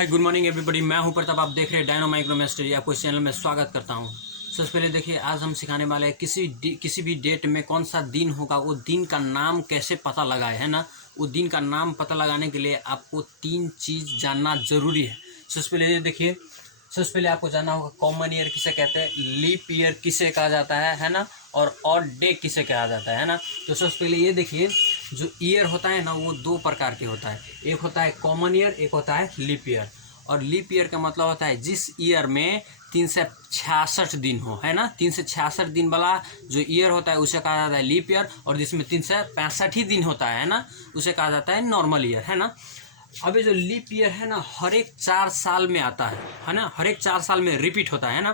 Hi good morning everybody, मैं हूं प्रताप। आप देख रहे हैं डायनो माइक्रो मास्टरी। आपको इस चैनल में स्वागत करता हूं। सबसे पहले देखिए, आज हम सिखाने वाले हैं किसी भी डेट में कौन सा दिन होगा, वो दिन का नाम कैसे पता लगाए, है ना। वो दिन का नाम पता लगाने के लिए आपको 3 चीज़ जानना जरूरी है। सबसे पहले ये देखिए, सबसे पहले आपको जानना होगा कॉमन ईयर किसे कहते हैं, लीप ईयर किसे कहा जाता है ना, और ऑड डे किसे कहा जाता है ना। तो सबसे पहले ये देखिए, जो ईयर होता है ना, वो 2 प्रकार के होता है। एक होता है कॉमन ईयर, एक होता है लीप ईयर। और लीप ईयर का मतलब होता है जिस ईयर में 366 दिन हो, है ना। 366 दिन वाला जो ईयर होता है उसे कहा जाता है लीप ईयर। और जिसमें 365 ही दिन होता है ना, उसे कहा जाता है नॉर्मल ईयर, है ना। अब ये जो लीप ईयर है ना, हर एक 4 साल में आता है ना। हर एक 4 साल में रिपीट होता है ना।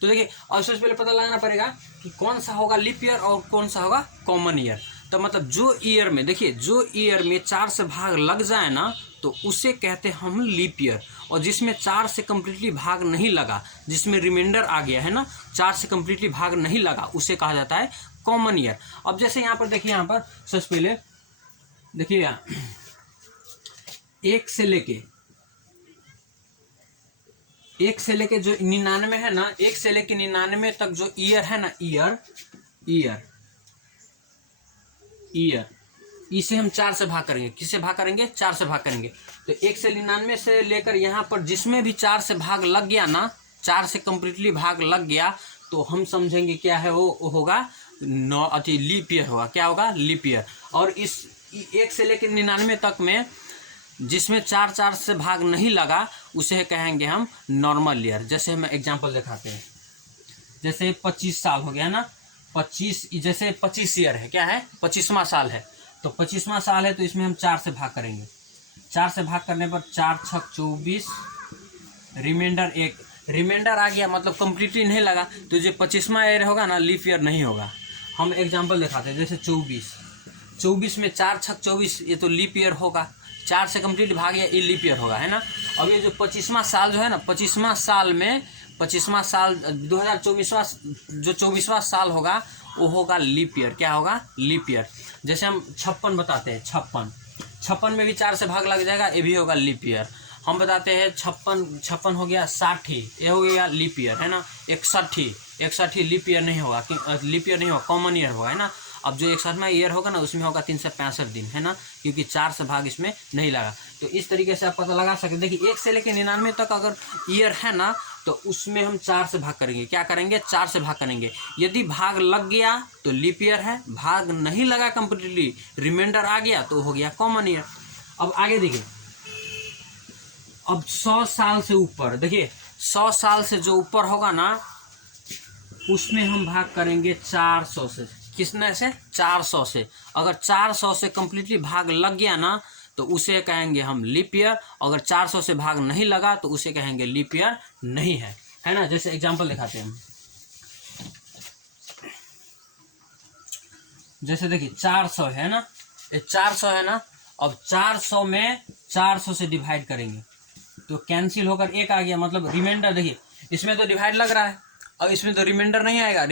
तो देखिए, अब सबसे पहले पता लगाना पड़ेगा कि कौन सा होगा लीप ईयर और कौन सा होगा कॉमन ईयर। तो मतलब जो ईयर में, देखिए, जो ईयर में 4 से भाग लग जाए ना, तो उसे कहते हैं हम लीप ईयर। और जिसमें 4 से कम्प्लीटली भाग नहीं लगा, जिसमें रिमाइंडर आ गया है ना, 4 से कम्प्लीटली भाग नहीं लगा, उसे कहा जाता है कॉमन ईयर। अब जैसे यहाँ पर देखिए, यहाँ पर सबसे पहले देखिए, 1 से लेके जो 99 है ना, 1 से लेके 99 तक जो ईयर है ना, ईयर इसे हम 4 से भाग करेंगे। किससे भाग करेंगे? 4 से भाग करेंगे। तो 1 से 99 से लेकर यहाँ पर जिसमें भी 4 से भाग लग गया ना, 4 से कम्प्लीटली भाग लग गया, तो हम समझेंगे क्या है, वो होगा लीप ईयर होगा। क्या होगा? Leap year. और इस 1 से लेकर 99 तक में जिसमें 4 से भाग नहीं लगा, उसे कहेंगे हम नॉर्मल ईयर। जैसे हम एग्जांपल दिखाते हैं, जैसे 25 साल हो गया ना, 25, जैसे 25 ईयर है, क्या है, 25वां साल है। तो 25वां साल है, तो इसमें हम 4 से भाग करेंगे। 4 से भाग करने पर 4 छक 24, रिमाइंडर आ गया, मतलब कंप्लीटली नहीं लगा, तो जो 25वां ईयर होगा ना, लीप ईयर नहीं होगा। हम एग्जांपल दिखाते हैं, जैसे 24 में 4 छक 24, ये तो लीप ईयर होगा। 4 से कम्प्लीट भाग गया, ये लीप ईयर होगा, है ना। अब ये जो 25वां साल जो है ना, 25वां साल 2024वां जो 24वां साल होगा, वो होगा लीप ईयर। क्या होगा? Leap year. जैसे हम 56 बताते हैं, 56 में भी 4 से भाग लग जाएगा, ये भी होगा लीप ईयर। हम बताते हैं 56 हो गया 60, ये हो गया लीप ईयर, है ना। 61 लीप ईयर नहीं होगा, लीप ईयर नहीं होगा, कॉमन ईयर होगा, है ना। अब जो 61वां ईयर होगा ना, उसमें होगा 365 दिन, है ना, क्योंकि 4 से भाग इसमें नहीं लगा। तो इस तरीके से आप पता लगा सकते। देखिए, 1 से लेकर 99 तक अगर ईयर है ना, तो उसमें हम 4 से भाग करेंगे। क्या करेंगे? 4 से भाग करेंगे। यदि भाग लग गया तो लीप ईयर है, भाग नहीं लगा कंप्लीटली, रिमाइंडर आ गया, तो हो गया कॉमन ईयर। अब आगे देखिए, अब 100 साल से ऊपर, देखिए 100 साल से जो ऊपर होगा ना, उसमें हम भाग करेंगे 400 से। किसने से? 400 से। अगर 400 से कम्प्लीटली भाग लग गया ना, तो उसे कहेंगे हम लीप ईयर। अगर 400 से भाग नहीं लगा, तो उसे कहेंगे लीप ईयर नहीं है ना। जैसे एग्जांपल दिखाते हैं हम, जैसे देखिए 400 है ना, ये 400 है ना। अब 400 में 400 से डिवाइड करेंगे, तो कैंसिल होकर 1 आ गया, मतलब रिमाइंडर। देखिए, इसमें तो डिवाइड लग रहा है, अब इसमें तो रिमाइंडर नहीं आएगा,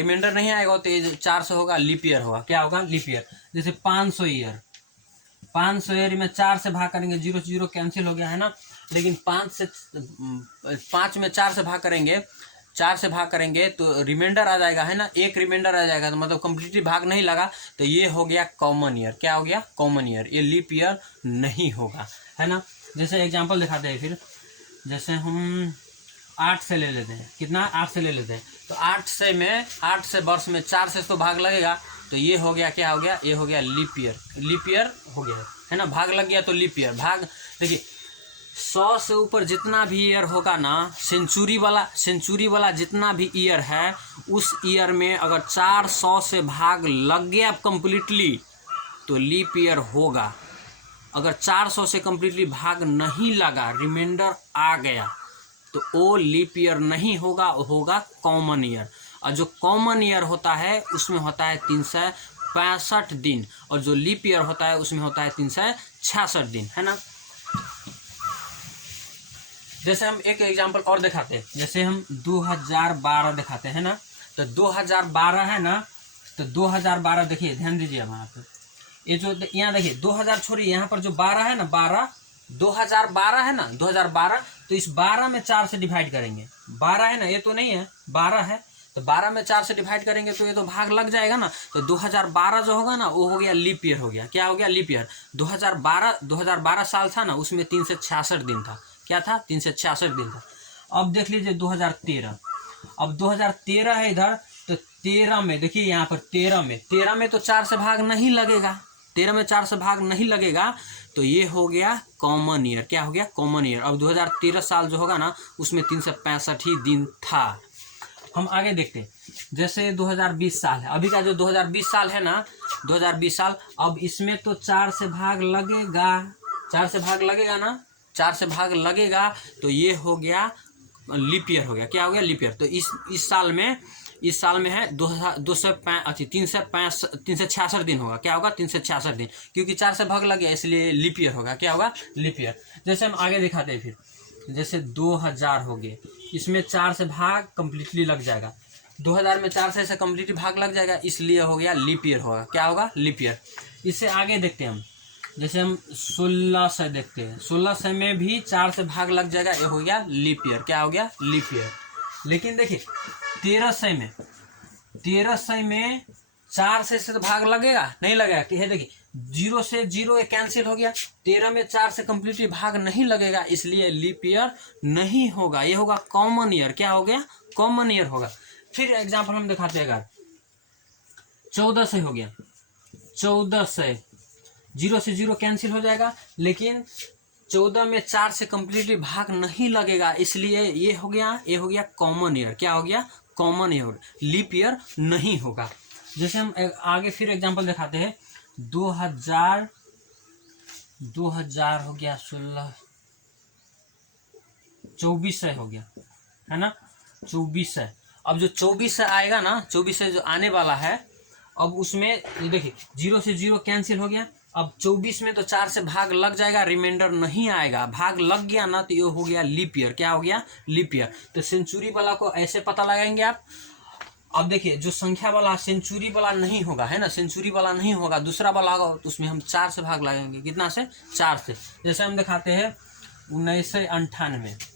तो ये 400 होगा, लीप ईयर होगा। क्या होगा? Leap year. जैसे 500 ईयर में 4 से भाग करेंगे, 0 से 0 कैंसिल हो गया, है ना। लेकिन 5 में 4 से भाग करेंगे तो रिमाइंडर आ जाएगा, है ना। 1 रिमाइंडर आ जाएगा, तो मतलब कम्प्लीटली भाग नहीं लगा, तो ये हो गया कॉमन ईयर। क्या हो गया? Common year. ये लीप ईयर नहीं होगा, है ना। जैसे एग्जांपल दिखाते हैं फिर, जैसे हम 8 से ले लेते हैं। कितना? 8 से ले लेते हैं। तो 8 से वर्ष में 4 से तो भाग लगेगा, तो ये हो गया, क्या हो गया? ये हो गया लीप ईयर हो गया, है ना। भाग लग गया तो लीप ईयर। भाग देखिए, 100 से ऊपर जितना भी ईयर होगा ना, सेंचुरी वाला जितना भी ईयर है, उस ईयर में अगर 400 से भाग लग गया कंप्लीटली, तो लीप ईयर होगा। अगर 400 से कंप्लीटली भाग नहीं लगा, रिमाइंडर आ गया, तो वो लीप ईयर नहीं होगा, वो होगा कॉमन ईयर। और जो कॉमन ईयर होता है, उसमें होता है 365 दिन, और जो लीप ईयर होता है, उसमें होता है 366 दिन, है ना। जैसे हम एक एग्जांपल और दिखाते हैं, जैसे हम 2012 दिखाते हैं ना। तो 2012 है ना, तो 2012 देखिए, ध्यान दीजिए वहाँ पे, ये जो यहाँ देखिए 2000 छोड़िए, यहाँ पर जो 12 है ना, 2012 है ना, 2012, तो इस 12 में 4 से डिवाइड करेंगे। 12 है ना, ये तो नहीं है, 12 है, तो 12 में 4 से डिवाइड करेंगे तो ये तो भाग लग जाएगा ना। तो 2012 जो होगा ना वो हो गया लीप ईयर हो गया। क्या हो गया? Leap year. 2012 साल था ना, उसमें 366 दिन था। क्या था? 366 दिन था। अब देख लीजिए 2013, अब 2013 है इधर, तो 13 में देखिए यहाँ पर 13 में तो 4 से भाग नहीं लगेगा, 13 में 4 से भाग नहीं लगेगा, तो ये हो गया कॉमन ईयर। क्या हो गया? Common year. अब 2013 साल जो होगा ना उसमें 365 ही दिन था। हम आगे देखते हैं, जैसे 2020 साल है, अभी का जो 2020 साल है ना, 2020 साल, अब इसमें तो 4 से भाग लगेगा, 4 से भाग लगेगा ना, 4 से भाग लगेगा, तो ये हो गया लीप ईयर हो गया। क्या हो गया? Leap year. तो इस साल में है 366 दिन होगा। क्या होगा? 366 दिन, क्योंकि 4 से भाग लग गया इसलिए लीप ईयर होगा। क्या होगा? Leap year. जैसे हम आगे दिखाते हैं, फिर जैसे 2000 हो गए, इसमें 4 से भाग कंप्लीटली लग जाएगा, 2000 में 4 से ऐसे कंप्लीटली भाग लग जाएगा, इसलिए हो गया लीप ईयर होगा। क्या होगा? Leap year. इससे आगे देखते हैं हम, जैसे हम 1600 देखते हैं, 1600 में भी 4 से भाग लग जाएगा, ये हो गया लीप ईयर। क्या हो गया? Leap year. लेकिन देखिए 1300 में 4 से तो भाग लगेगा नहीं लगेगा? कि है देखिए 0 से 0 ये कैंसिल हो गया, 13 में 4 से कंप्लीटली भाग नहीं लगेगा, इसलिए लीप ईयर नहीं होगा, ये होगा कॉमन ईयर। क्या हो गया? कॉमन ईयर होगा। फिर एग्जाम्पल हम दिखाते हैं, अगर 1400 हो गया, 1400, 0 से 0 कैंसिल हो जाएगा, लेकिन 14 में 4 से कंप्लीटली भाग नहीं लगेगा, इसलिए ये हो गया कॉमन ईयर। क्या हो गया? Common year. लीप ईयर नहीं होगा। जैसे हम आगे फिर एग्जांपल दिखाते हैं, 2000 हो गया, 16, 2400 हो गया, है ना, 2400। अब जो 2400 आएगा ना, 2400 जो आने वाला है, अब उसमें देखिए 0 से 0 कैंसिल हो गया, अब 24 में तो 4 से भाग लग जाएगा, रिमाइंडर नहीं आएगा, भाग लग गया ना, तो ये हो गया लीप ईयर। क्या हो गया? Leap year. तो सेंचुरी वाला को ऐसे पता लगाएंगे आप। अब देखिए जो संख्या वाला सेंचुरी वाला नहीं होगा, है ना, सेंचुरी वाला नहीं होगा, दूसरा वाला होगा, तो उसमें हम 4 से भाग लगाएंगे। कितना से? 4 से। जैसे हम दिखाते हैं 1998,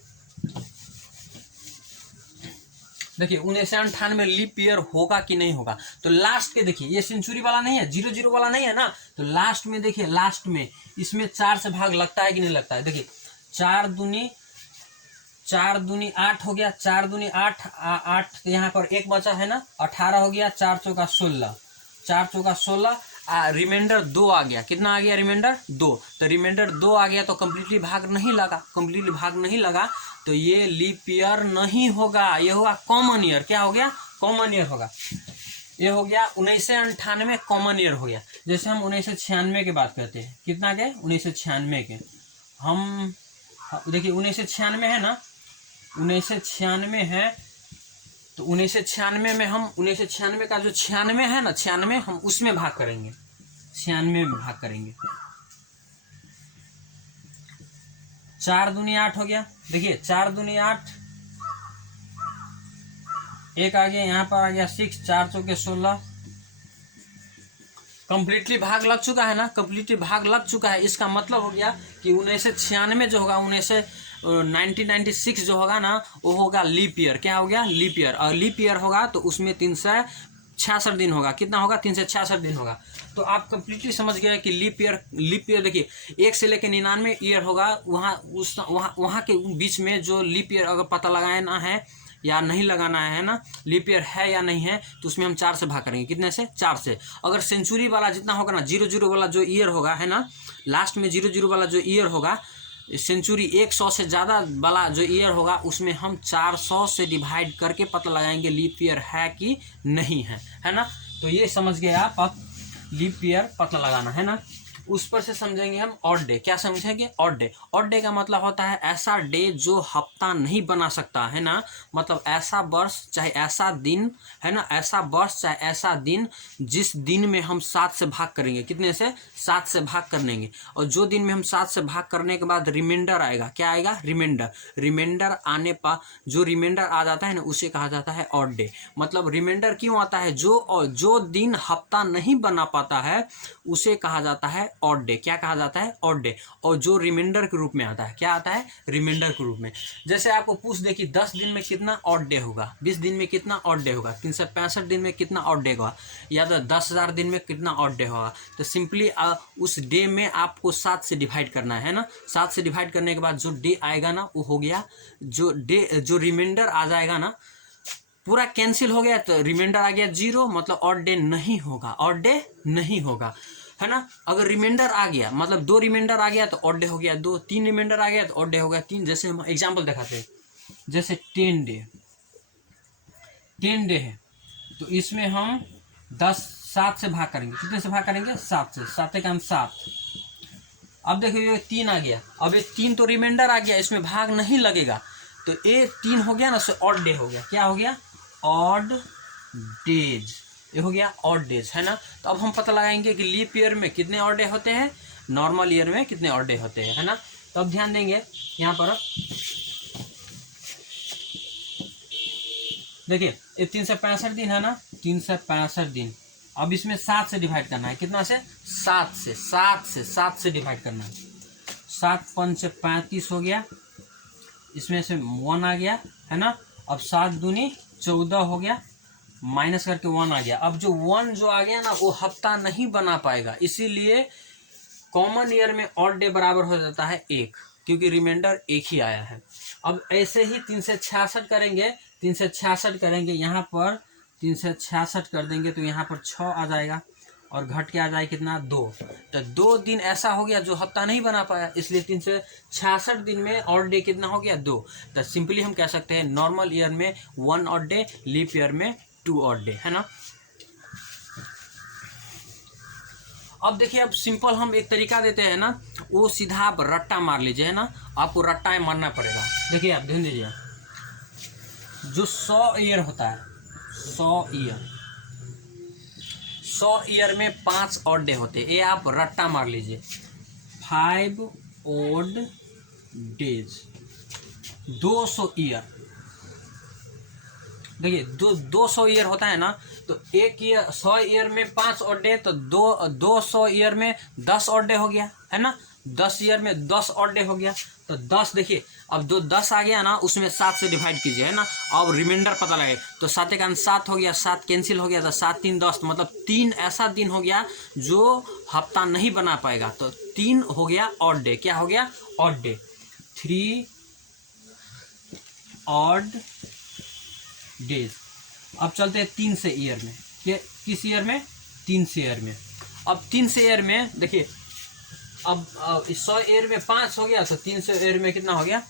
देखिए 1998 लीप ईयर होगा कि नहीं होगा? तो लास्ट के देखिए, ये सेंचुरी वाला नहीं है, 00 वाला नहीं है ना, तो लास्ट में देखिए, लास्ट में इसमें 4 से भाग लगता है कि नहीं लगता है? देखिए 4 दूनी 8 हो गया, 4 दूनी 8, 8 यहाँ पर एक बचा है ना, 18 हो गया, 4 चौका 16, 4 चौका 16, रिमाइंडर 2 आ गया। कितना आ गया? रिमाइंडर 2। तो रिमाइंडर 2 आ गया, तो कम्प्लीटली भाग नहीं लगा, तो ये लीप ईयर नहीं होगा, ये होगा कॉमन ईयर। क्या हो गया? कॉमन ईयर होगा। ये हो गया 1998 कॉमन ईयर हो गया। जैसे हम 1996 की बात करते हैं, कितना के? 1996 के। हम देखिए 1996 है ना, 1996 है, तो 1996 में हम 1996 का जो 96 है ना, 96 हम उसमें भाग करेंगे, 96 में भाग करेंगे। 4 दूनी 8 हो गया, देखिए 4 दूनी 8, एक आ गया, यहाँ पर आ गया 6, 4 चौके 16, कंप्लीटली भाग लग चुका है ना, कंप्लीटली भाग लग चुका है। इसका मतलब हो गया कि 1996 जो होगा, 1996 जो होगा ना, वो होगा लीप ईयर। क्या हो गया? Leap year. और लीप ईयर होगा तो उसमें 366 दिन होगा। कितना होगा? 366 दिन होगा। तो आप कंप्लीटली समझ गए कि लीप ईयर देखिए 1 से लेकर 99 ईयर होगा, वहाँ के बीच में जो लीप ईयर अगर पता लगाना है या नहीं लगाना है ना, लीप ईयर है या नहीं है, तो उसमें हम 4 से भाग करेंगे। कितने से? 4 से। अगर सेंचुरी वाला जितना होगा ना, 00 वाला जो ईयर होगा, है ना, लास्ट में 00 वाला जो ईयर होगा, सेंचुरी 100 से ज़्यादा वाला जो ईयर होगा, उसमें हम 400 से डिवाइड करके पता लगाएंगे लीप ईयर है कि नहीं है ना। तो ये समझ गए आप, अब लीप ईयर पता लगाना है ना। उस पर से समझेंगे हम ऑड डे। क्या समझेंगे? Odd day. ऑड डे का मतलब होता है ऐसा डे जो हफ्ता नहीं बना सकता, है ना, मतलब ऐसा वर्ष चाहे ऐसा दिन, है ना, ऐसा वर्ष चाहे ऐसा दिन जिस दिन में हम 7 से भाग करेंगे। कितने से? 7 से भाग करेंगे। और जो दिन में हम 7 से भाग करने के बाद रिमाइंडर आएगा, क्या आएगा? रिमाइंडर आने पर जो रिमाइंडर आ जाता है ना, उसे कहा जाता है ऑड डे। मतलब रिमाइंडर क्यों आता है? जो दिन हफ्ता नहीं बना पाता है उसे कहा जाता है ऑड डे, क्या कहा जाता है, ऑड डे। और जो रिमाइंडर के रूप में आता है, क्या आता है, रिमाइंडर के रूप में। जैसे आपको पूछ दे कि 10 दिन में कितना ऑड डे होगा, 20 दिन में कितना ऑड डे होगा, 365 दिन में कितना ऑड डे होगा, या तो 10,000 दिन में कितना ऑड डे होगा, तो सिंपली उस डे में आपको 7 से डिवाइड करना है ना। 7 से डिवाइड करने के बाद जो डे आएगा ना, वो हो गया जो डे, जो रिमाइंडर आ जाएगा ना, पूरा कैंसिल हो गया तो रिमाइंडर आ गया 0, मतलब ऑड डे नहीं होगा, ऑड डे नहीं होगा, है ना। अगर रिमाइंडर आ गया, मतलब 2 रिमाइंडर आ गया तो ऑड डे हो गया 2, 3 रिमाइंडर आ गया तो ऑड डे हो गया 3। जैसे हम एग्जांपल दिखाते हैं, जैसे 10 डे है, तो इसमें हम 7 से भाग करेंगे, कितने से भाग करेंगे, 7 से, 7 का हम 7। अब देखिए ये 3 आ गया, अब ये 3 तो रिमाइंडर आ गया, इसमें भाग नहीं लगेगा, तो ये 3 हो गया ना, सो ऑड डे हो गया, क्या हो गया, ऑड डेज, ये हो गया ऑड डेज, है ना। तो अब हम पता लगाएंगे कि लीप ईयर में कितने ऑड डे होते हैं, नॉर्मल ईयर में कितने ऑड डे होते हैं, है ना। तो अब ध्यान देंगे यहाँ पर, देखिए ये 365 दिन है ना, 365 दिन। अब इसमें 7 से डिवाइड करना है, कितना से, 7 से डिवाइड करना है। 7 5 से 35 हो गया, इसमें से 1 आ गया, है ना। अब 7 दूनी 14 हो गया, माइनस करके 1 आ गया। अब जो 1 जो आ गया ना, वो हफ्ता नहीं बना पाएगा, इसीलिए कॉमन ईयर में ऑड डे बराबर हो जाता है 1, क्योंकि रिमाइंडर 1 ही आया है। अब ऐसे ही 366 करेंगे, 366 करेंगे, यहाँ पर 366 कर देंगे तो यहाँ पर 6 आ जाएगा, और घट के आ जाए कितना, 2। तो 2 दिन ऐसा हो गया जो हफ्ता नहीं बना पाया, इसलिए 366 दिन में ऑड डे कितना हो गया, 2। तो सिंपली हम कह सकते हैं नॉर्मल ईयर में 1 ऑड डे, लीप ईयर में 2 ऑड डे, है ना। अब देखिए, अब सिंपल हम एक तरीका देते हैं ना, वो सीधा आप रट्टा मार लीजिए, है ना। आपको रट्टा मारना पड़ेगा। देखिए आप ध्यान दीजिए, जो 100 ईयर होता है, 100 ईयर में 5 ऑड डे होते हैं, ये आप रट्टा मार लीजिए, 5 ऑड डेज, 200 ईयर। देखिए 200 ईयर होता है ना, तो एक ईयर 100 ईयर में 5 ऑड डे, तो 200 ईयर में 10 ऑड डे हो गया, है ना। 10 ईयर में 10 ऑड डे हो गया, तो 10 देखिए, अब जो 10 आ गया ना, उसमें 7 से डिवाइड कीजिए, है ना। अब रिमाइंडर पता लगे, तो 7 का 7 हो गया, 7 कैंसिल हो गया, तो 7 3 10, मतलब 3 ऐसा दिन हो गया जो हफ्ता नहीं बना पाएगा, तो 3 हो गया ऑड डे, क्या हो गया, ऑड डे, 3 ऑड डेज। अब चलते हैं 3 से ईयर में, किस ईयर में, 3 से ईयर में। अब 3 से ईयर में देखिए, अब 100 ईयर में 5 हो गया, तो 3 से ईयर में कितना हो गया,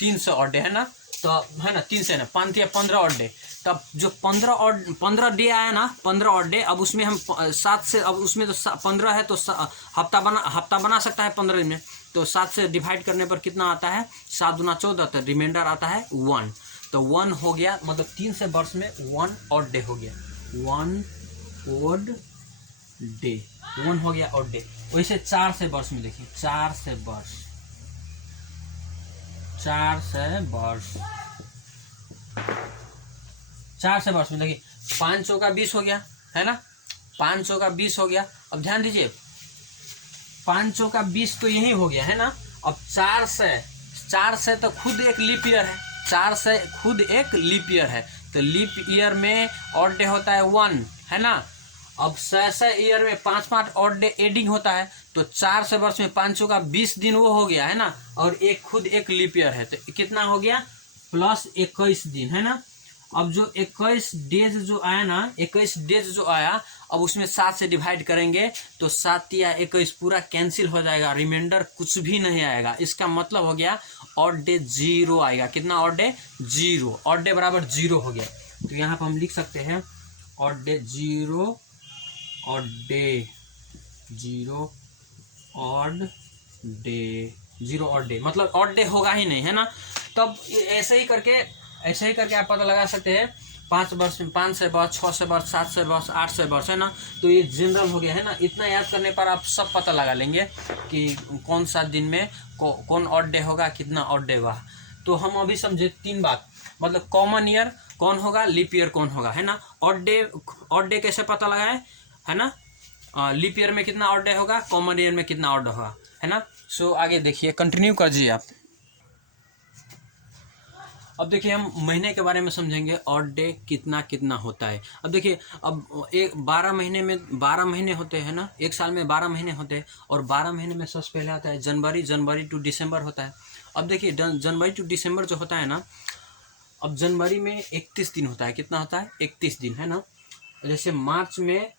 300 ऑड डे, है ना। तो है ना, 3 से ना 5 या 15 ऑड डे। तब जो 15 डे आया ना, 15 ऑड डे, अब उसमें हम 7 से, अब उसमें तो 15 है, तो हफ्ता बना सकता है 15 दिन में, तो 7 से डिवाइड करने पर कितना आता है, 7 दूना 14, तो रिमाइंडर आता है 1। तो 1 हो गया, मतलब 3 से वर्ष में 1 ऑड डे हो गया, 1 ऑड डे, 1 हो गया ऑड डे। वैसे 4 से वर्ष में देखिए, 4 से वर्ष में देखिए, 5 चौका 20 हो गया, है ना, 5 चौका 20 हो गया। अब ध्यान दीजिए, 5 चौका 20 तो यही हो गया, है ना। अब 4 से तो खुद एक लीप ईयर है, 4 से खुद एक लीप ईयर है, तो लीप ईयर में ऑड डे होता है 1, है ना। अब 6 ईयर में 5 ऑड डे एडिंग होता है, तो 4 से वर्ष में 5 का 20 दिन वो हो गया, है ना, और एक खुद एक लीप ईयर है, तो कितना हो गया, प्लस 21 दिन, है ना। अब जो 21 डेज जो आया ना, 21 डेज जो आया, अब उसमें 7 से डिवाइड करेंगे, तो 7 या 21 पूरा कैंसिल हो जाएगा, रिमाइंडर कुछ भी नहीं आएगा। इसका मतलब हो गया ऑड डे 0 आएगा, कितना ऑड डे, 0, ऑड डे बराबर 0 हो गया। तो यहाँ पर हम लिख सकते हैं odd day 0 odd day 0 odd day 0 odd day, मतलब ऑड डे होगा ही नहीं, है ना। तब ऐसे ही करके आप पता लगा सकते हैं, 5 वर्ष में 5 से वर्ष, 6 से वर्ष, 7 से वर्ष, 8 से वर्ष, है ना। तो ये जनरल हो गया, है ना। इतना याद करने पर आप सब पता लगा लेंगे कि कौन सा दिन में कौन ऑड डे होगा, कितना ऑड डे होगा। तो हम अभी समझे 3 बात, मतलब कॉमन ईयर कौन होगा, लीप ईयर कौन होगा, है ना। ऑड डे कैसे पता लगाए, है ना। लीप ईयर में कितना ऑड डे होगा, कॉमन ईयर में कितना ऑड होगा, है ना। सो आगे देखिए, कंटिन्यू करिए आप। अब देखिए हम महीने के बारे में समझेंगे, ऑड डे कितना कितना होता है। अब देखिए, अब एक 12 महीने में 12 महीने होते हैं ना, एक साल में 12 महीने होते हैं, और 12 महीने में सबसे पहले आता है जनवरी, जनवरी टू दिसंबर होता है। अब देखिए जनवरी टू दिसंबर जो होता है ना, अब जनवरी में 31 दिन होता है, कितना होता है, 31 दिन, है ना। जैसे मार्च में,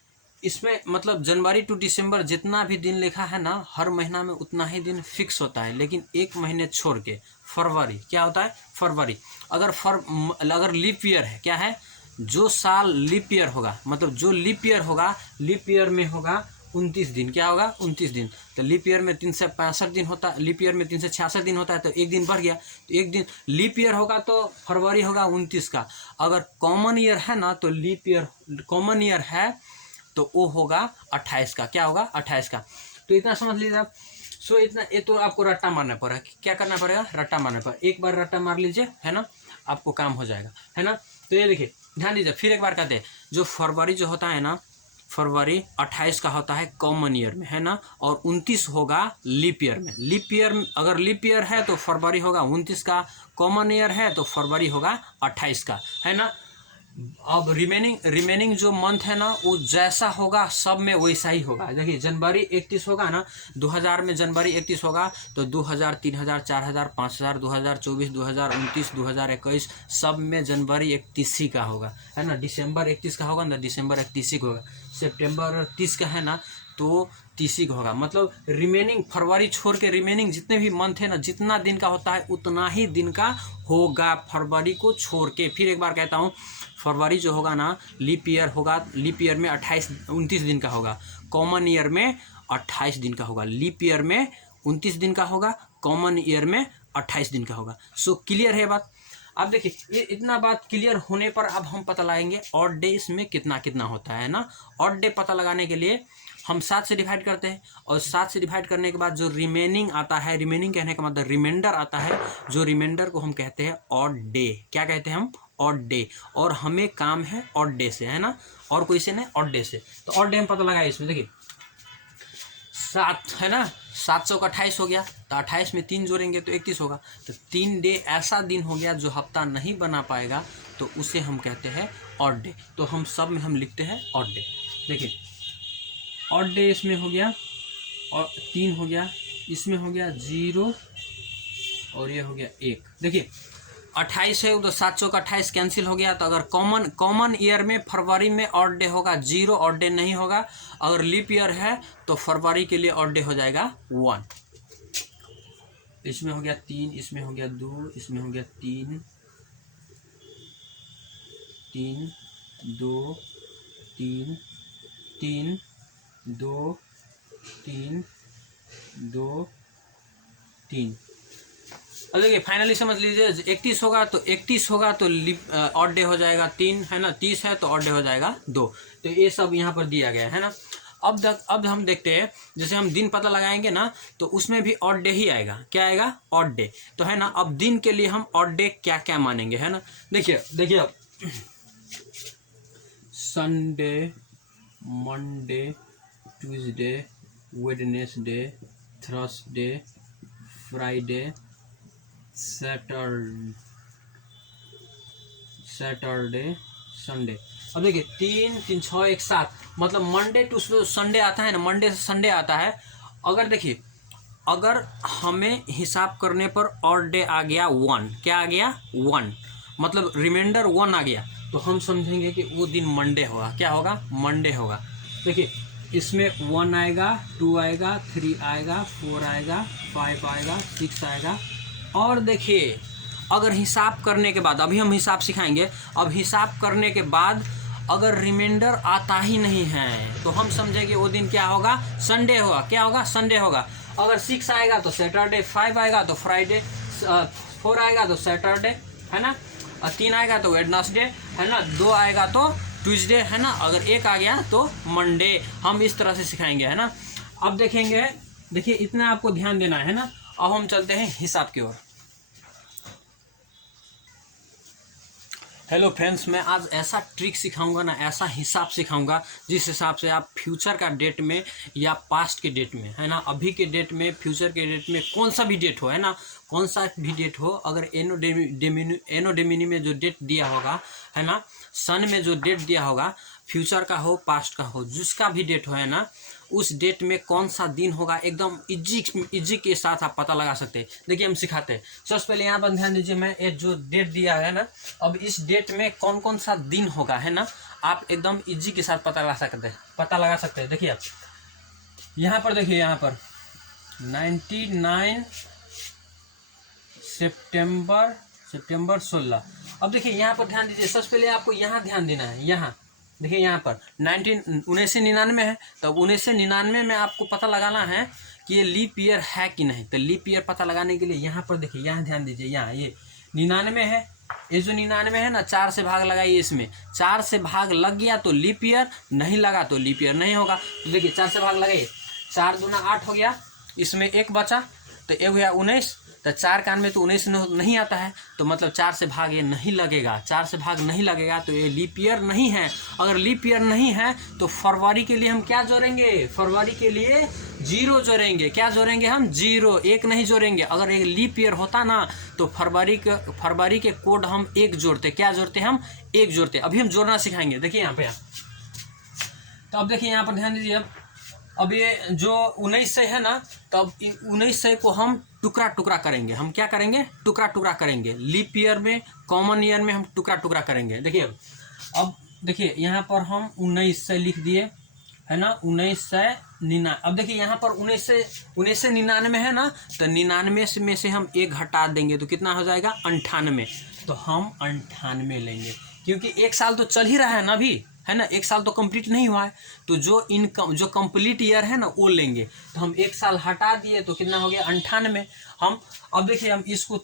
इसमें मतलब जनवरी टू दिसंबर जितना भी दिन लिखा है ना, हर महीना में उतना ही दिन फिक्स होता है, लेकिन एक महीने छोड़ के फरवरी, क्या होता है, फरवरी। अगर लीप ईयर है, क्या है, जो साल लीप ईयर होगा, मतलब जो लीप ईयर होगा, लीप ईयर में होगा 29 दिन, क्या होगा, 29 दिन। तो लीप ईयर में 365 दिन होता है, लीप ईयर में 366 दिन होता है, तो एक दिन बढ़ गया, तो एक दिन लीप ईयर होगा तो फरवरी होगा 29 का। अगर कॉमन ईयर है ना, तो लीप ईयर, कॉमन ईयर है तो वो होगा 28 का, क्या होगा, 28 का। तो इतना समझ लीजिए आप। सो इतना, ये तो आपको रट्टा मारना पड़ेगा, क्या करना पड़ेगा, रट्टा मारना पड़ेगा। एक बार रट्टा मार लीजिए, है ना, आपको काम हो जाएगा, है ना। तो ये देखिए, ध्यान दीजिए, फिर एक बार कहते हैं, जो फरवरी जो होता है ना, फरवरी 28 का होता है कॉमन ईयर में, है ना, और 29 होगा लीप ईयर में। लीप ईयर, अगर लीप ईयर है तो फरवरी होगा 29 का, कॉमन ईयर है तो फरवरी होगा 28 का, है ना। अब रिमेनिंग जो मंथ है ना, वो जैसा होगा सब में वैसा ही होगा। देखिए जनवरी 31 होगा ना, 2000 में जनवरी 31 होगा, तो 2000, 3000, 4000, 5000, 2024, 2029, 2021 सब में जनवरी 31 ही का होगा, है ना। दिसंबर 31 का होगा ना, दिसंबर 31 ही का होगा। सितंबर 30 का है ना, तो 30 का होगा। मतलब रिमेनिंग, फरवरी छोड़ के रिमेनिंग जितने भी मंथ है ना, जितना दिन का होता है उतना ही दिन का होगा, फरवरी को छोड़ के। फिर एक बार कहता हूँ, फरवरी जो होगा ना, लीप ईयर होगा, लीप ईयर में 29 दिन का होगा, कॉमन ईयर में 28 दिन का होगा। लीप ईयर में 29 दिन का होगा, कॉमन ईयर में 28 दिन का होगा। सो क्लियर है बात। अब देखिए, ये इतना बात क्लियर होने पर अब हम पता लगाएंगे ऑड डे इसमें कितना कितना होता है ना। ऑड डे पता लगाने के लिए हम 7 से डिवाइड करते हैं, और 7 से डिवाइड करने के बाद जो रिमेनिंग आता है, रिमेनिंग कहने का मतलब रिमाइंडर आता है, जो रिमाइंडर को हम कहते हैं ऑड डे। क्या कहते हैं हम, ऑड डे। और हमें काम है ऑड डे से, है ना, और कोई से नहीं, ऑड डे से। तो ऑड डे हम पता लगाए इसमें, देखिए 7 है ना, 700 का 28 हो गया, तो 28 में 3 जोड़ेंगे तो 31 होगा। तो 3 डे ऐसा दिन हो गया जो हफ्ता नहीं बना पाएगा, तो उसे हम कहते हैं ऑड डे। तो हम सब में हम लिखते हैं ऑड डे। देखिए ऑड डे इसमें हो गया, और 3 हो गया, इसमें हो गया 0, और ये हो गया 1। देखिए 28 है तो 700 का 28 कैंसिल हो गया। तो अगर कॉमन ईयर में फरवरी में ऑड डे होगा 0, ऑड डे नहीं होगा। अगर लीप ईयर है तो फरवरी के लिए ऑड डे हो जाएगा 1। इसमें हो गया 3, इसमें हो गया 2, इसमें हो गया 3, 3, 2, 3, 3, 2, 3, 2, 3। अब देखिए फाइनली समझ लीजिए, 31 होगा तो 31 होगा तो ऑड डे हो जाएगा 3, है ना। 30 है तो ऑड डे हो जाएगा 2। तो ये सब यहाँ पर दिया गया है ना। अब हम देखते हैं, जैसे हम दिन पता लगाएंगे ना, तो उसमें भी ऑड डे ही आएगा। क्या आएगा, ऑड डे। तो है ना, अब दिन के लिए हम ऑड डे क्या क्या मानेंगे, है ना। देखिए अब Sunday, Monday, Tuesday, Wednesday, Thursday, Friday, Saturday, Sunday. अब देखिए 3, 3, 6, 1, 7, मतलब मंडे टू संडे आता है ना, मंडे से संडे आता है। अगर देखिए, अगर हमें हिसाब करने पर ऑड डे आ गया 1, क्या आ गया 1, मतलब रिमाइंडर 1 आ गया, तो हम समझेंगे कि वो दिन मंडे होगा। क्या होगा, मंडे होगा। देखिए इसमें 1 आएगा, 2 आएगा, 3 आएगा, 4 आएगा, 5 आएगा, 6 आएगा। और देखिए अगर हिसाब करने के बाद, अभी हम हिसाब सिखाएंगे, अब हिसाब करने के बाद अगर रिमाइंडर आता ही नहीं है तो हम समझेंगे वो दिन क्या होगा, संडे होगा। क्या होगा, संडे होगा। अगर 6 आएगा तो सैटरडे, 5 आएगा तो फ्राइडे, 4 आएगा तो सैटरडे, है ना, और 3 आएगा तो वेडनेसडे, है ना, 2 आएगा तो ट्यूसडे, है ना, अगर 1 आ गया तो मंडे। हम इस तरह से सिखाएंगे, है ना। अब देखेंगे, देखिए इतना आपको ध्यान देना है ना। अब हम चलते हैं हिसाब की ओर। हेलो फ्रेंड्स, मैं आज ऐसा ट्रिक सिखाऊंगा ना, ऐसा हिसाब सिखाऊंगा जिस हिसाब से आप फ्यूचर का डेट में या पास्ट के डेट में, है ना, अभी के डेट में, फ्यूचर के डेट में, कौन सा भी डेट हो, है ना, कौन सा भी डेट हो, अगर एनो डेमिनी में जो डेट दिया होगा, है ना, सन में जो डेट दिया होगा, फ्यूचर का हो, पास्ट का हो, जिसका भी डेट हो, है ना, उस डेट में कौन सा दिन होगा, एकदम इजी के साथ आप पता लगा सकते हैं। देखिए हम सिखाते हैं। सबसे पहले यहाँ पर ध्यान दीजिए, मैं एक जो डेट दिया है ना, अब इस डेट में कौन कौन सा दिन होगा, है ना, आप एकदम इजी के साथ पता लगा सकते हैं। देखिए आप यहाँ पर देखिए, यहाँ पर 99 सितंबर 16। अब देखिए यहाँ पर ध्यान दीजिए, सबसे पहले आपको यहाँ ध्यान देना है। यहाँ देखिए, यहाँ पर 1999 है, तो 1999 में आपको पता लगाना है कि ये लीप ईयर है कि नहीं। तो लीप ईयर पता लगाने के लिए यहाँ पर देखिए, यहाँ ध्यान दीजिए, यहाँ ये 99 है, ये जो 99 है ना, 4 से भाग लगाइए। इसमें 4 से भाग लग गया तो लीप ईयर, नहीं लगा तो लीप ईयर नहीं होगा। तो देखिए 4 से भाग लगाइए, 4 दूना 8 हो गया, इसमें 1 बचा तो 1 हुआ 19। तो 4 कान में तो 19 नहीं आता है, तो मतलब 4 से भाग ये नहीं लगेगा। 4 से भाग नहीं लगेगा तो ये लीप ईयर नहीं है। अगर लीप ईयर नहीं है तो फरवरी के लिए हम क्या जोड़ेंगे? फरवरी के लिए 0 जोड़ेंगे। क्या जोड़ेंगे हम? 0, 1 नहीं जोड़ेंगे। अगर एक लीप ईयर होता ना तो फरवरी के कोड हम 1 जोड़ते। क्या जोड़ते? हम 1 जोड़ते। अभी हम जोड़ना सिखाएंगे। देखिए यहाँ पे, तो अब देखिए यहाँ पर ध्यान दीजिए। अब ये जो 1900 है ना, तब 1900 को हम टुकड़ा टुकड़ा करेंगे। हम क्या करेंगे? टुकड़ा टुकड़ा करेंगे। लीप ईयर में, कॉमन ईयर में हम टुकड़ा टुकड़ा करेंगे। देखिए अब देखिए यहाँ पर हम 1900 लिख दिए, है ना, 1999। अब देखिए यहाँ पर 1999 है ना, तो 99 में से हम 1 हटा देंगे तो कितना हो जाएगा? 98। तो हम 98 लेंगे, क्योंकि 1 साल तो चल ही रहा है ना अभी, है ना, 1 साल तो कंप्लीट नहीं हुआ है। तो जो कंप्लीट ईयर है ना वो लेंगे। तो हम 1 साल हटा दिए तो कितना हो गया? 98। हम अब देखिए, हम इसको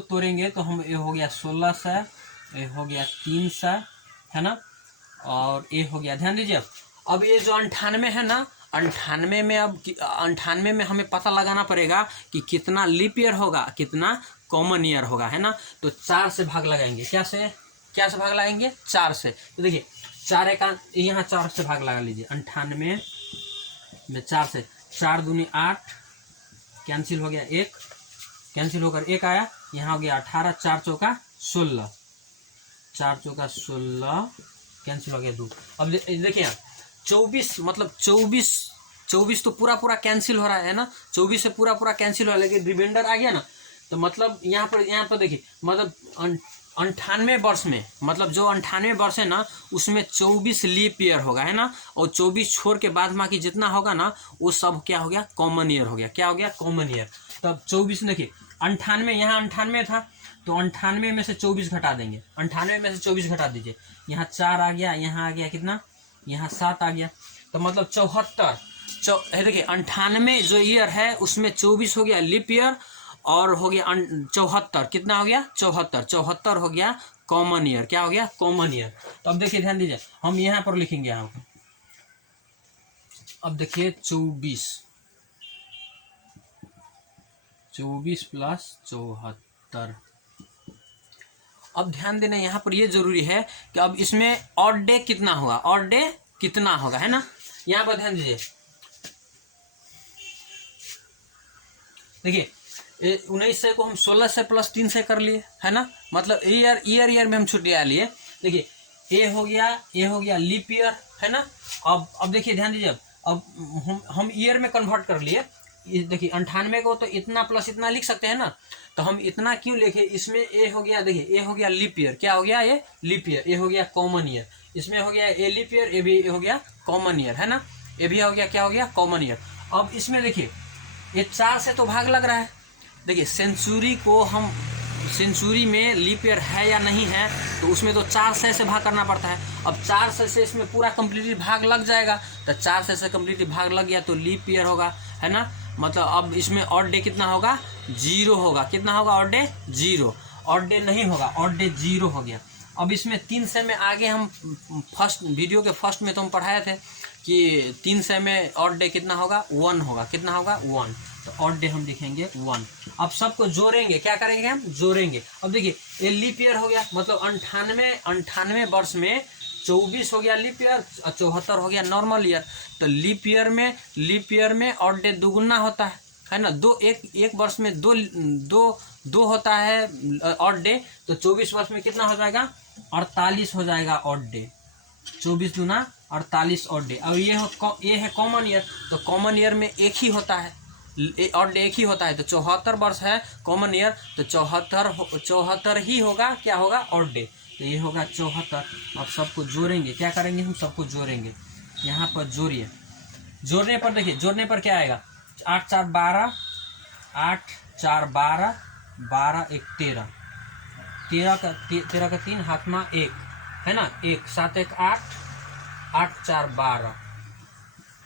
तोड़ेंगे तो हम, ये हो गया 1600, ये हो गया 300, है ना, और ये हो गया, ध्यान दीजिए। अब ये जो 98 है ना, 98 में, अब 98 में हमें पता लगाना पड़ेगा कि कितना लीप ईयर होगा, कितना कॉमन ईयर होगा, है ना। तो 4 से भाग लगाएंगे। क्या से भाग लगाएंगे? 4 से। तो देखिए 4 का यहाँ 4 से भाग लगा लीजिए। 98 में 4 से, 4 दूनी 8, कैंसिल हो गया 1, कैंसिल होकर 1 आया, यहाँ हो गया 18, 4 चौका 16, 4 चौका 16, कैंसिल हो गया 2। अब देखिए यहाँ 24, मतलब 24 तो पूरा कैंसिल हो रहा है ना, 24 से पूरा कैंसिल हो रहा है, लेकिन रिमाइंडर आ गया ना। तो मतलब यहाँ पर देखिए, मतलब 98 वर्ष में, मतलब जो 98 वर्ष है ना, उसमें 24 लीप ईयर होगा, है ना, और 24 छोड़ के बाद बाकी जितना होगा ना वो सब क्या हो गया? कॉमन ईयर हो गया। क्या हो गया? Common year. तब 24 देखिए, 98 यहाँ 98 था, तो 98 में से 24 घटा देंगे। 98 में से 24 घटा दीजिए, यहाँ 4 आ गया, यहाँ आ गया कितना? यहाँ 7 आ गया, तो मतलब 74। देखिए 98 जो ईयर है उसमें 24 हो गया लीप ईयर, और हो गया 74। कितना हो गया? 74 हो गया कॉमन ईयर। क्या हो गया? Common year. तो अब देखिए ध्यान दीजिए, हम यहाँ पर लिखेंगे यहाँ पर। अब देखिए 24 प्लस 74। अब ध्यान देना, यहाँ पर ये जरूरी है कि अब इसमें ऑड डे कितना होगा, ऑड डे कितना होगा, है ना। यहाँ पर ध्यान दीजिए, देखिए 1900 को हम 16 से प्लस 3 से कर लिए, है ना, मतलब ईयर में हम छुट्टियाँ लिए। देखिए ये हो गया लीप ईयर, है ना। अब देखिए ध्यान दीजिए, अब हम ईयर में कन्वर्ट कर लिए। देखिए 98 को तो इतना प्लस इतना लिख सकते हैं ना, तो हम इतना क्यों लिखे? इसमें ये हो गया, देखिए ये हो गया लीप ईयर। क्या हो गया? ये लीप ईयर। ये हो गया कॉमन ईयर। इसमें हो गया ये लीप ईयर, ये भी हो गया कॉमन ईयर, है ना, ये भी हो गया, क्या हो गया? Common year. अब इसमें देखिए ये 4 से तो भाग लग रहा है। देखिए सेंचुरी में लीप ईयर है या नहीं है, तो उसमें तो 400 से भाग करना पड़ता है। अब 400 से इसमें पूरा कम्प्लीटली भाग लग जाएगा, तो 400 से कम्प्लीटली भाग लग गया तो लीप ईयर होगा, है ना। मतलब अब इसमें ऑड डे कितना होगा? 0 होगा। कितना होगा? Odd day 0। ऑड डे नहीं होगा, ऑड डे 0 हो गया। अब इसमें 300 में आगे हम वीडियो के फर्स्ट में तो हम पढ़ाए थे कि 300 में ऑड डे कितना होगा? 1 होगा। कितना होगा? 1। तो ऑड डे हम लिखेंगे 1। अब सबको जोड़ेंगे, क्या करेंगे हम, जोड़ेंगे। अब देखिए ये लीप ईयर हो गया, मतलब 98 वर्ष में 24 हो गया लीप ईयर, 74 हो गया नॉर्मल ईयर। तो लीप ईयर में ऑड डे दुगुना होता है ना। एक वर्ष में दो होता है ऑड डे, तो 24 वर्ष में कितना हो जाएगा, 48 हो जाएगा ऑड डे। 24 दूना 48 ऑड डे। और ये है कॉमन ईयर, तो कॉमन ईयर में एक ही होता है ऑड डे, एक ही होता है। तो 74 वर्ष है कॉमन ईयर, तो 74 ही होगा, क्या होगा, ऑड डे। तो ये होगा 74। अब सबको जोड़ेंगे, क्या करेंगे हम, सबको जोड़ेंगे। यहाँ पर जोड़िए, जोड़ने पर देखिए, जोड़ने पर क्या आएगा, 8 4 12, 8 4 12, 12 1 13, 13 का 3 हाथ में 1 है ना, 1 7 1 8, 8 4 12,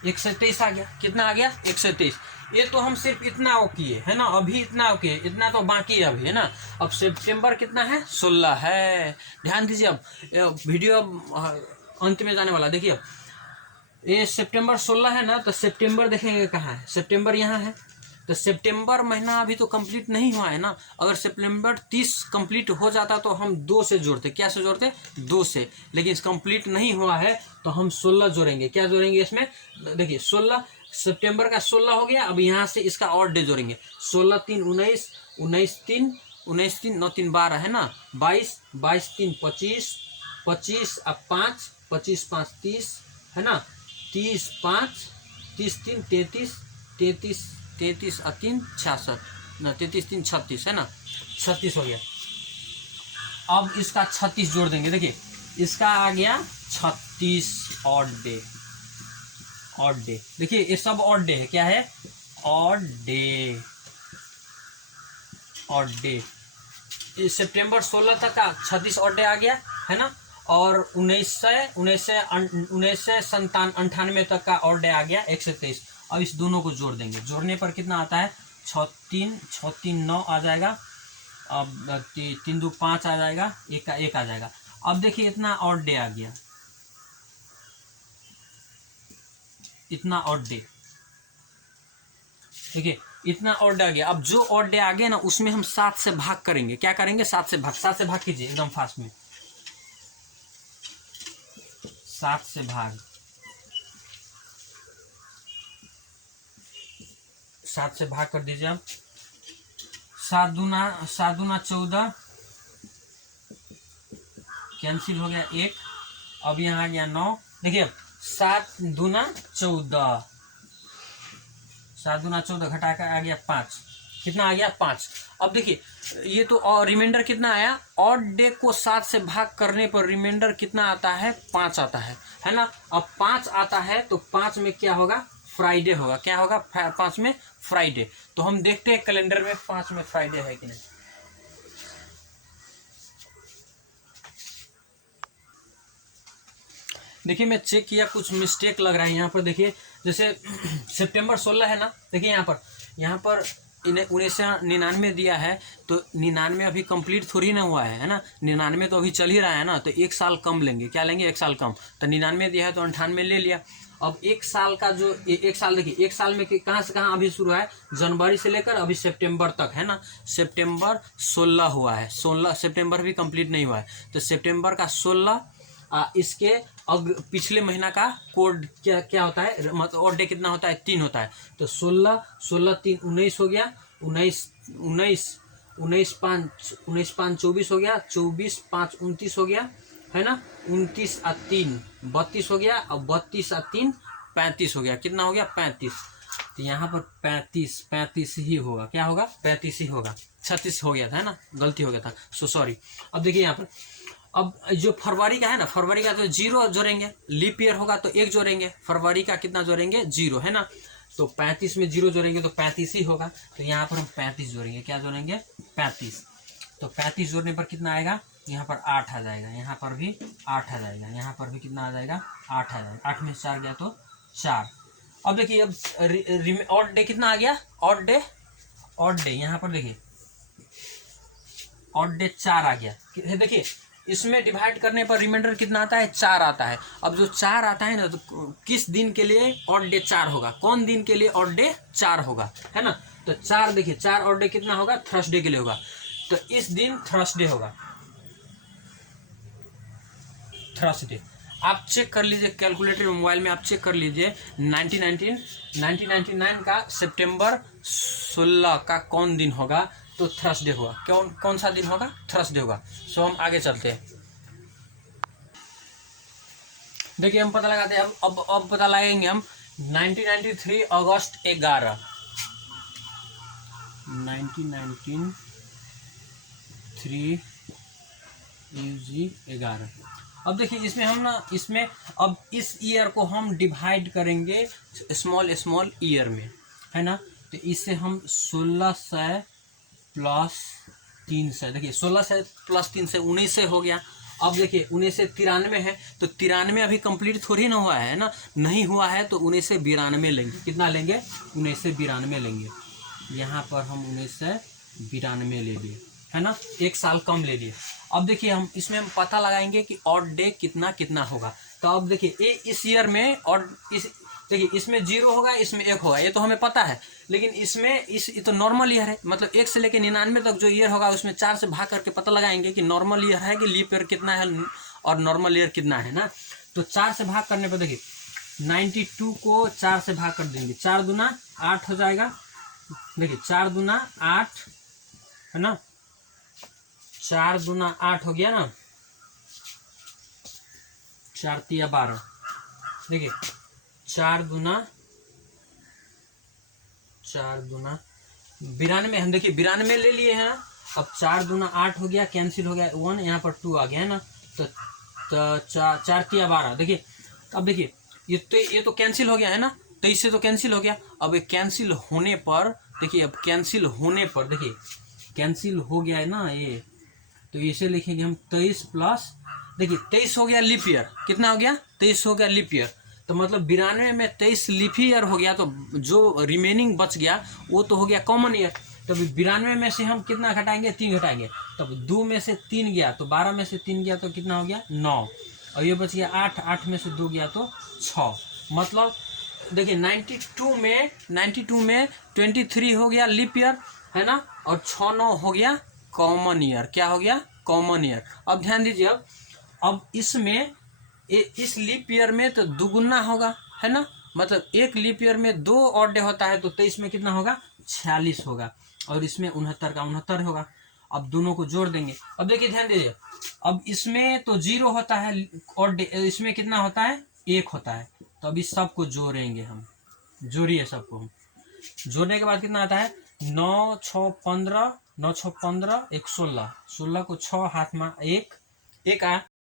123 आ गया। कितना आ गया, 123। ये तो हम सिर्फ इतना वो किए है ना, अभी इतना किए, इतना तो बाकी है अभी है ना। अब सितंबर कितना है, 16 है। ध्यान दीजिए, अब वीडियो अंत में जाने वाला। देखिए अब ये सितंबर 16 है ना, तो सितंबर देखेंगे कहाँ है, सितंबर यहाँ है। तो सितंबर महीना अभी तो कंप्लीट नहीं हुआ है ना। अगर सितंबर 30 कंप्लीट हो जाता तो हम 2 से जोड़ते, क्या से जोड़ते, 2 से। लेकिन कंप्लीट नहीं हुआ है तो हम 16 जोड़ेंगे। क्या जोड़ेंगे इसमें, देखिए 16, सितंबर का 16 हो गया। अब यहाँ से इसका और डे जोड़ेंगे, 16 3 19, 19 3 9 3 12 है ना, 22 22 3 25, 25 अब 5, 25 5 30 है ना, 30 5 30 3 33, 33 33 और 3 66 ना, 33 3 36 है ना, 36 हो गया। अब इसका 36 जोड़ देंगे। देखिए इसका आ गया 36 ऑड डे। देखिए ये सब ऑड डे है, क्या है, ऑड डे। सितंबर 16 तक का 36 ऑड डे आ गया है ना। और 1998 तक का ऑड डे आ गया 123। अब इस दोनों को जोड़ देंगे, जोड़ने पर कितना आता है, 6 3 9 आ जाएगा। अब 3 2 5 आ जाएगा, 1 का 1 आ जाएगा। अब देखिए इतना ऑड डे आ गया, इतना ऑड डे, देखिए इतना ऑड डे आ गया। अब जो ऑड डे आ गया ना, उसमें हम 7 से भाग करेंगे। क्या करेंगे, 7 से भाग कीजिए एकदम फास्ट में। 7 से भाग, 7 से भाग कर दीजिए आप। 7 दूना 14, कैंसिल हो गया 1। अब यहाँ आ गया 9। देखिए 7 दूना 14, 7 दूना 14 घटा कर आ गया 5। कितना आ गया, 5। अब देखिए ये तो और रिमाइंडर कितना आया, ऑड डे को 7 से भाग करने पर रिमाइंडर कितना आता है, 5 आता है ना। अब 5 आता है तो 5 में क्या होगा, फ्राइडे होगा। क्या होगा, 5 में फ्राइडे। तो हम देखते हैं कैलेंडर में 5 में फ्राइडे है कि नहीं। देखिए मैं चेक किया, कुछ मिस्टेक लग रहा है यहाँ पर। देखिए जैसे सितंबर 16 है ना, देखिए यहाँ पर 1999 दिया है, तो 99 अभी कंप्लीट थोड़ी ना हुआ है ना। 99 तो अभी चल ही रहा है ना, तो 1 साल कम लेंगे। क्या लेंगे, 1 साल कम। तो 99 दिया है तो 98 ले लिया। अब 1 साल का जो 1 साल, देखिए 1 साल में कहाँ से कहाँ अभी शुरू है, जनवरी से लेकर अभी सितंबर तक है ना। सितंबर 16 हुआ है, 16 सितंबर भी कंप्लीट नहीं हुआ है। तो सितंबर का 16, इसके अब पिछले महीना का कोड क्या होता है, मतलब और डे कितना होता है, 3 होता है। तो 16 16 3 19 हो गया, 19 5 24 हो गया, 24 5 29 हो गया है ना, 29 और 3 32 हो गया, और 32 और 3 35 हो गया। कितना हो गया, 35। तो यहाँ पर 35 ही होगा। क्या होगा, 35 ही होगा। 36 हो गया था है ना, गलती हो गया था, सो सॉरी। अब देखिए यहाँ पर, अब जो फरवरी का है ना, फरवरी का तो 0 जोड़ेंगे, लीप ईयर होगा तो 1 जोड़ेंगे। फरवरी का कितना जोड़ेंगे, 0 है ना। तो 35 में 0 जोड़ेंगे तो 35 ही होगा। तो यहाँ पर हम 35 जोड़ेंगे। क्या जोड़ेंगे, 35। तो 35 जोड़ने पर कितना आएगा, यहाँ पर 8 आ जाएगा, यहाँ पर भी 8 आ जाएगा, यहाँ पर भी कितना आ जाएगा, 8 आ जाएगा। 8 में 4 गया तो 4। अब देखिए अब ऑड डे कितना आ गया, ऑड डे यहाँ पर देखिए ऑड डे 4 आ गया। देखिए इसमें डिवाइड करने पर रिमाइंडर कितना आता है, 4 आता है। अब जो 4 आता है ना, तो किस दिन के लिए ऑड डे 4 होगा, कौन दिन के लिए ऑड डे 4 होगा, है ना। तो 4 देखिए 4 और डे कितना होगा, थर्सडे के लिए होगा, तो इस दिन थर्सडे होगा, थर्सडे। आप चेक कर लीजिए कैलकुलेटर मोबाइल में, आप चेक कर लीजिए 1999 का सितंबर 16 का कौन दिन होगा, तो थर्सडे होगा। कौन सा दिन होगा, थर्सडे होगा। सो हम आगे चलते हैं। देखिए हम पता लगाते हैं, अब पता लगाएंगे हम 1993 अगस्त 11, 1993 11। अब देखिए इसमें हम ना, इसमें अब इस ईयर को हम डिवाइड करेंगे स्मॉल स्मॉल ईयर में, है ना। तो इससे हम 1600 प्लस 300, देखिए 1600 प्लस 300 1900 हो गया। अब देखिए 1993 है, तो 93 अभी कंप्लीट थोड़ी ना हुआ है ना, नहीं हुआ है, तो 1992 लेंगे। कितना लेंगे, 1992 लेंगे। यहाँ पर हम 1992 ले लिए, है ना, एक साल कम ले लिए। अब देखिए हम इसमें हम पता लगाएंगे कि ऑड डे कितना कितना होगा। तो अब देखिए इस ईयर में, और देखिए इसमें 0 होगा, इसमें 1 होगा, ये तो हमें पता है। लेकिन इसमें ये तो नॉर्मल ईयर है, मतलब 1 से लेकर 99 तक जो ईयर होगा उसमें 4 से भाग करके पता लगाएंगे कि नॉर्मल ईयर है कि लीप ईयर कितना है और नॉर्मल ईयर कितना है ना। तो 4 से भाग करने पर देखिए 92 को 4 से भाग कर देंगे, 4 दूना 8 हो जाएगा। देखिए 4 दूना 8 है ना, 4 दूना 8 हो गया ना, 4 तिया 12। देखिए 4 दूना 92, हम देखिए 92 ले लिए हैं ना। अब 4 दूना 8 हो गया, कैंसिल हो गया 1, यहाँ पर 2 आ गया है ना, तो 4 तिया 12। देखिए अब देखिए ये तो कैंसिल हो गया है ना, तो इससे तो कैंसिल हो गया। अब ये कैंसिल होने पर देखिए, अब कैंसिल होने पर देखिए कैंसिल हो गया है ना ये, तो इसे लिखेंगे हम 23 प्लस, देखिए 23 हो गया लीप ईयर, कितना हो गया, 23 हो गया लीप ईयर। तो मतलब 92 में 23 लीप ईयर हो गया, तो जो रिमेनिंग बच गया वो तो हो गया कॉमन ईयर। तो 92 में से हम कितना घटाएंगे, 3 घटाएंगे, तब 2 में से 3 गया तो 12 में से 3 गया तो कितना हो गया, 9, और ये बच गया 8, 8 में से 2 गया तो 6। मतलब देखिए 92 में 23 हो गया लीप ईयर, है ना, और 6 9 हो गया कॉमन ईयर। क्या हो गया, कॉमन ईयर। अब ध्यान दीजिए, अब इसमें इस लीप ईयर में तो दुगुना होगा, है ना, मतलब एक लीप ईयर में 2 ऑड डे होता है, तो 23 में कितना होगा, 46 होगा, और इसमें 69 का 69 होगा। अब दोनों को जोड़ देंगे। अब देखिए ध्यान दीजिए, अब इसमें तो 0 होता है ऑड डे, इसमें कितना होता है, 1 होता है। तो अब इस सबको जोड़ेंगे हम, जोड़िए सबको हम। जोड़ने के बाद कितना आता है, 9 6 15, 9 6 15, 1 16, 16 को 6 हाथ में 1 आया,